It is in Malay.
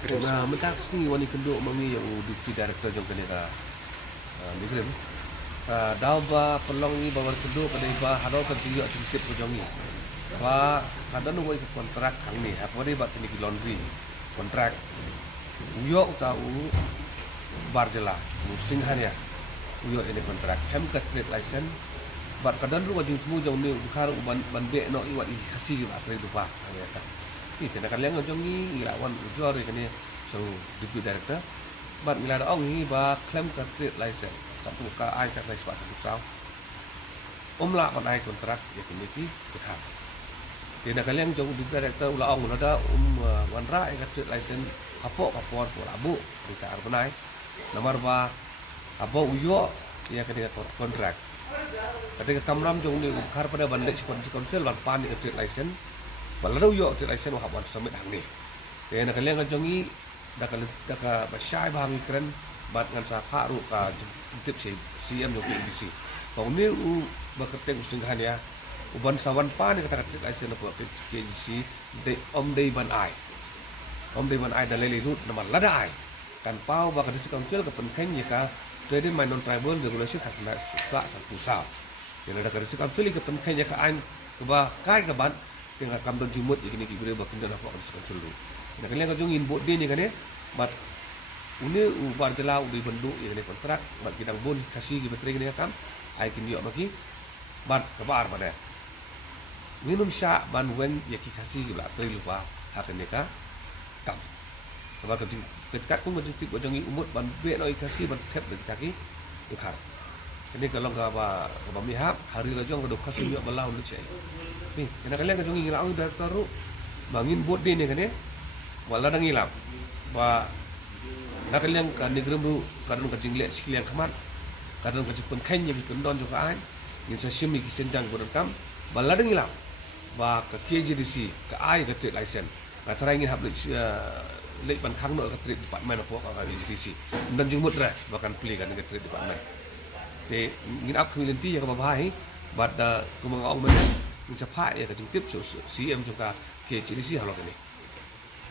Nah, mentak sini wani kendo mami yang deputy director jong kene ka migrem. Daw ba pelong ni bawar kendo pada iba hado ka tiga tingkit ko jongi. Ba kada nu wai kontrak kang ni apa dia bat ni laundry kontrak. Uyo tahu barjela musinghan ya. Uyo ini kontrak hem ka trade license. Bat kada nu wajib semua jong ni bukhar ban be no iwat i kasih ba trade dupa ya ta. Ini nak liang jong ni ilawan ujo re kene so deputy director. Bat ngila ong ni ba claim ka trade license. Tapi ka ai ka license satu sao. Omla ban ai kontrak ya kene ki dekha. Dia nak kalian jong deputy director ula ong ada wanra ka trade license apo kapor por abu kita arbanai. Nomor ba apo uyo ya kene kontrak. Ketika kamram jong ni bukhar pada bandek konsel ban pan ka trade license. Balau yo trade license wah ban samit hang ni. Dia nak kalian jongi daka basyai bang keren bat ngan sa haru ka tip CM yo PDC. Kau ni baketeng singhan ya. Uban sawan pan kata trade license apa PDC de dei ban ai. Dei ban ai dalele rut nama lada ai. Kan pau bakat di council ke penkeng ya ka trade my non tribal regulation hak na sa pusat. Jadi ada kerja council ke penkeng ya ka ain ba kai ka ban tengah kamdon jumut ini kira bakin dah apa kan sulu. Nak kalian kajung input dia ni kan bat ini ubar jela udah bentuk ini kontrak bat kita bon kasih kita teri ni kam ai kin dia maki bat kabar pada minum syak ban wen ya ki kasih kita teri lupa hak ni ka kam. Kabar kajung kekat pun kajung tip kajung umut ban be noi kasih ban tep dekat kaki ikhar. Ini kalau ka mihap hari rajong kada kasih dia balau lu cai. Ni, kena kalian kajong ngilau dah taruh bangin buat dia ni kan ya, malah dah ngilau. Ba, nak kalian kan negeri tu kadang kajing lek sekalian kamat, kadang kajing pun kain yang kendon juga an, yang saya siam ni senjang buat kam, malah dah ngilau. Ba, ke KJDC, ke ai ke trade license, kata ingin habis lek ban kang no ke trade department apa ke KJDC, dan jumut dah bahkan pilih kan ke trade department. Jadi, ingin aku nanti yang kebahai, bad kumang awak mana. Mencapai ya kajing tip CM juga KJDC halok ini.